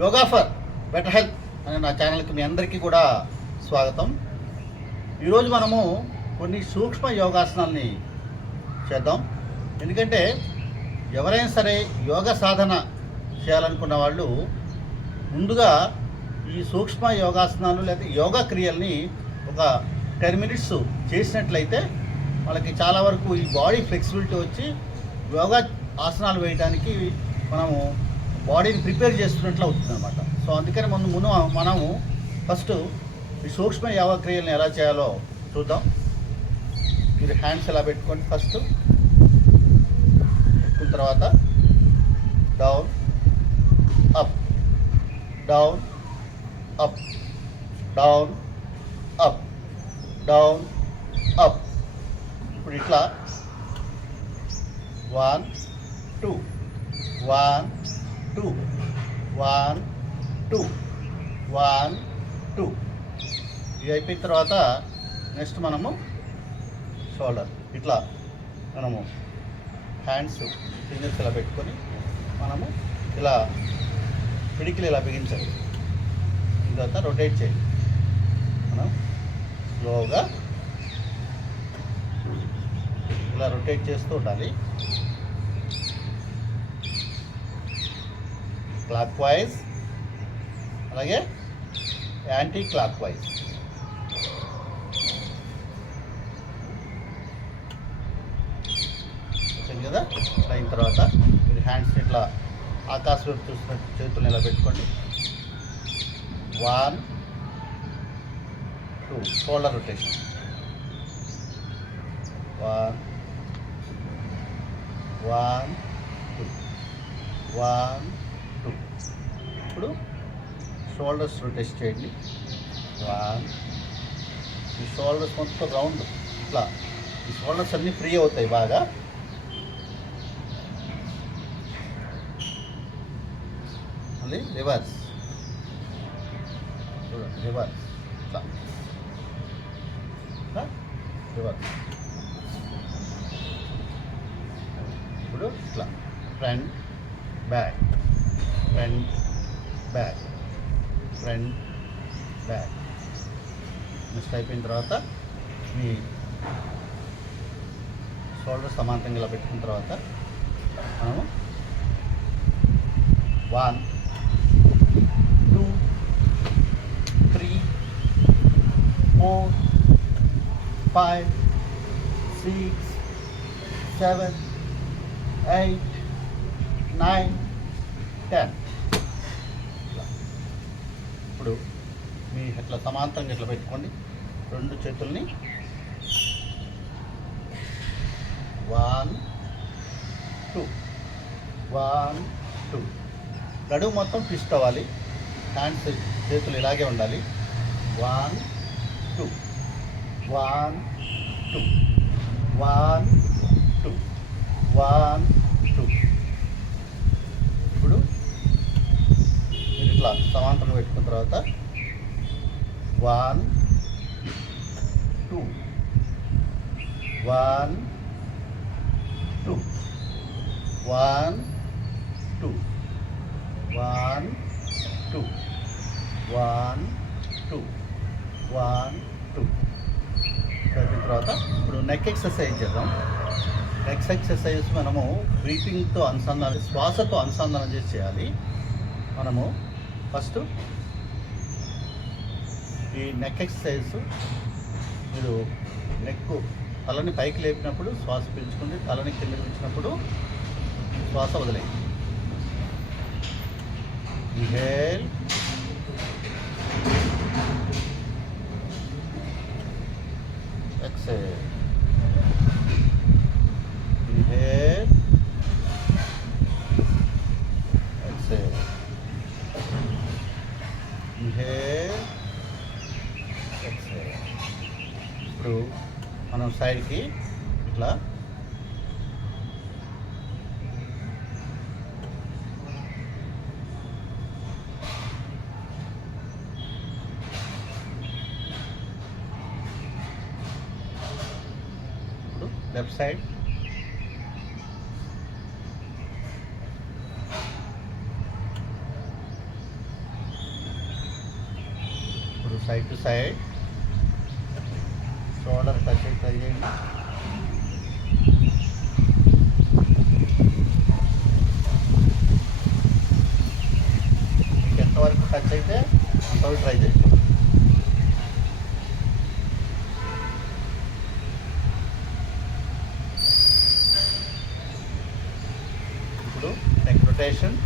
Yoga for better health అనే నా ఛానల్కి మీ అందరికీ కూడా స్వాగతం. ఈరోజు మనము కొన్ని సూక్ష్మ యోగాసనాల్ని చేద్దాం. ఎందుకంటే ఎవరైనా సరే యోగ సాధన చేయాలనుకున్న వాళ్ళు ముందుగా ఈ సూక్ష్మ యోగాసనాలు లేదా యోగా క్రియల్ని ఒక టెన్ మినిట్స్ చేసినట్లయితే వాళ్ళకి చాలా వరకు ఈ బాడీ ఫ్లెక్సిబిలిటీ వచ్చి యోగా ఆసనాలు వేయడానికి మనము బాడీని ప్రిపేర్ చేస్తున్నట్లు అవుతుంది అనమాట సో అందుకని ముందు మును మనము ఫస్ట్ ఈ సూక్ష్మ యావక్రియలను ఎలా చేయాలో చూద్దాం. మీరు హ్యాండ్స్ ఎలా పెట్టుకోండి ఫస్ట్. పెట్టుకున్న తర్వాత down up down up down up down up ఇప్పుడు ఇట్లా one two one two. One two. One two. ఇది అయిపోయిన తర్వాత నెక్స్ట్ మనము షోల్డర్. ఇట్లా మనము హ్యాండ్స్ ఫింగర్స్ ఇలా పెట్టుకొని మనము ఇలా పిడికిలు ఇలా బిగించాలి. తర్వాత రొటేట్ చేయాలి. మనం స్లోగా ఇలా రొటేట్ చేస్తూ ఉండాలి. క్లాక్ వైజ్ అలాగే యాంటీ క్లాక్ వైజ్ వచ్చింది కదా? ఇట్లా అయిన తర్వాత మీరు హ్యాండ్స్ ఇట్లా ఆకాశం వైపు చూస్తున్నట్టు ఇలా పెట్టుకోండి. One two shoulder rotation. One one two. One ఇప్పుడు షోల్డర్స్ టెస్ట్ చేయండి. వన్ ఈ షోల్డర్స్ మొత్తం రౌండ్. ఇట్లా. ఈ షోల్డర్స్ అన్నీ ఫ్రీ అవుతాయి బాగా. మళ్ళీ రివర్స్. చూడండి రివర్స్. ఇట్లా. రివర్స్. ఇప్పుడు ఇట్లా. Front back front back front back next అయిపోయిన తర్వాత మీ షోల్డర్ సమాంతంగా ఇలా పెట్టుకున్న తర్వాత మనము one two three four five six seven eight nine ten ఇప్పుడు మీ ఇట్లా సమాంతరంగా ఇట్లా పెట్టుకోండి? రెండు చేతుల్ని వన్ టూ. One two. గడువు మొత్తం ట్విస్ట్ అవ్వాలి. హ్యాండ్స్ చేతులు ఇలాగే ఉండాలి. One two. One two. One two. One two ఇప్పుడు మీరు ఇట్లా సమాంతరం పెట్టుకున్న తర్వాత one two one two one two one two one two one two అయిపోయిన తర్వాత ఇప్పుడు నెక్ ఎక్సర్సైజ్ చేద్దాం. నెక్ ఎక్సర్సైజ్ మనము బ్రీతింగ్తో అనుసంధానం శ్వాసతో అనుసంధానం చేసి చేయాలి. మనము ఫస్ట్ ఈ నెక్ ఎక్సర్సైజ్ మీరు నెక్ తలని పైకి లేపినప్పుడు శ్వాస పీల్చుకుంటే తలని కింద ఉంచినప్పుడు శ్వాస వదిలేయండి. Inhale exhale inhale exhale inhale exhale ఇప్పుడు మనం సైడ్కి ఇట్లా ఇప్పుడు left side side to side shoulder try చేయండి మీకు ఎంతవరకు టచ్ అయితే అంతవరకు ట్రై చేయండి ఇప్పుడు neck rotation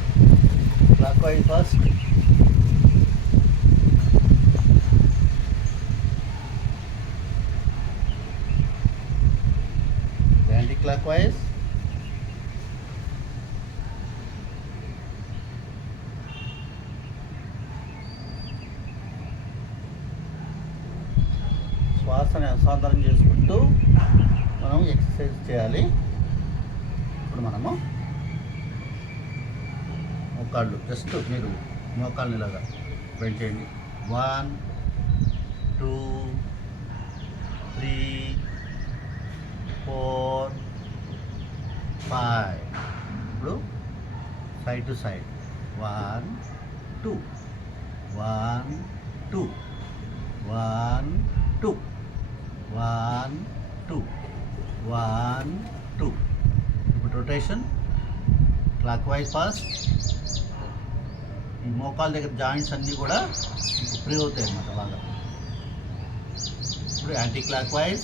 clockwise first anti clockwise శ్వాసని అనుసంధానం చేసుకుంటూ మనం ఎక్సర్సైజ్ చేయాలి. ఇప్పుడు మనము మోకాళ్ళు జస్ట్ మీరు మోకాళ్ళు ఇలాగా బెండ్ చేయండి one two three four five ఇప్పుడు side to side one two one two one two one two one two ఇప్పుడు రొటేషన్ క్లాక్ వైజ్ ఫాస్ట్ ఈ మోకాల దగ్గర జాయింట్స్ అన్నీ కూడా ఫ్రీ అవుతాయి అన్నమాట బాగా. ఇప్పుడు anti clockwise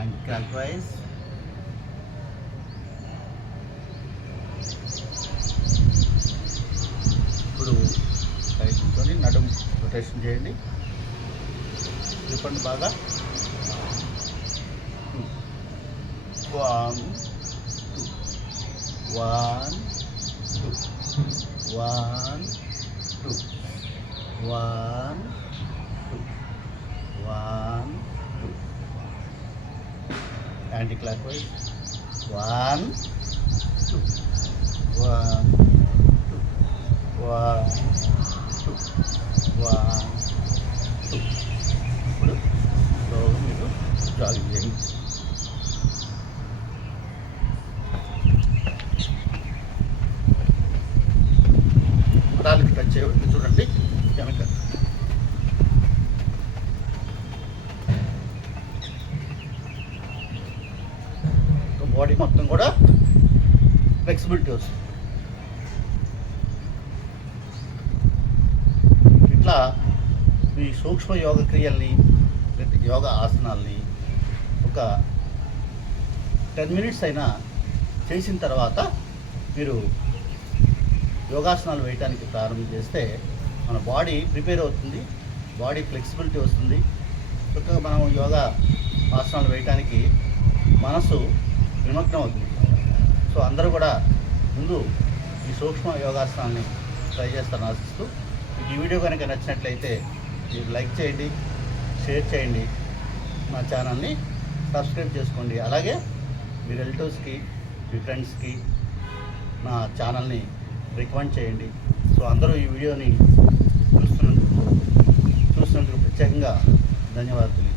anti clock ఇప్పుడు సైడ్ నడుము రొటేషన్ చేయండి. తిప్పండి బాగా. One two one two one two one two one two anti clockwise one two one two one two one two ఇప్పుడు స్లోగా మీరు జాగింగ్ చేయండి పదాలకి టచ్ చేయవద్దు చూడండి వెనక బాడీ మొత్తం కూడా ఫ్లెక్సిబిలిటీ వస్తుంది. ఇట్లా ఈ సూక్ష్మ యోగ క్రియల్ని లేకపోతే యోగ ఆసనాల్ని ఒక టెన్ మినిట్స్ అయినా చేసిన తర్వాత మీరు యోగాసనాలు వేయడానికి ప్రారంభం చేస్తే మన బాడీ ప్రిపేర్ అవుతుంది బాడీ ఫ్లెక్సిబిలిటీ వస్తుంది. చక్కగా మనం యోగా ఆసనాలు వేయటానికి మనసు నిమగ్నం అవుతుంది. సో అందరూ కూడా ముందు ఈ సూక్ష్మ యోగాసనాన్ని ట్రై చేస్తారని ఆశిస్తూ ఈ వీడియో కనుక నచ్చినట్లయితే మీరు లైక్ చేయండి షేర్ చేయండి మా ఛానల్ని సబ్స్క్రైబ్ చేసుకోండి. అలాగే మీ రిలేటివ్స్కి మీ ఫ్రెండ్స్కి నా ఛానల్ని రికమెండ్ చేయండి. సో అందరూ ఈ వీడియోని చూస్తున్నందుకు చూసినందుకు ప్రత్యేకంగా ధన్యవాదాలు.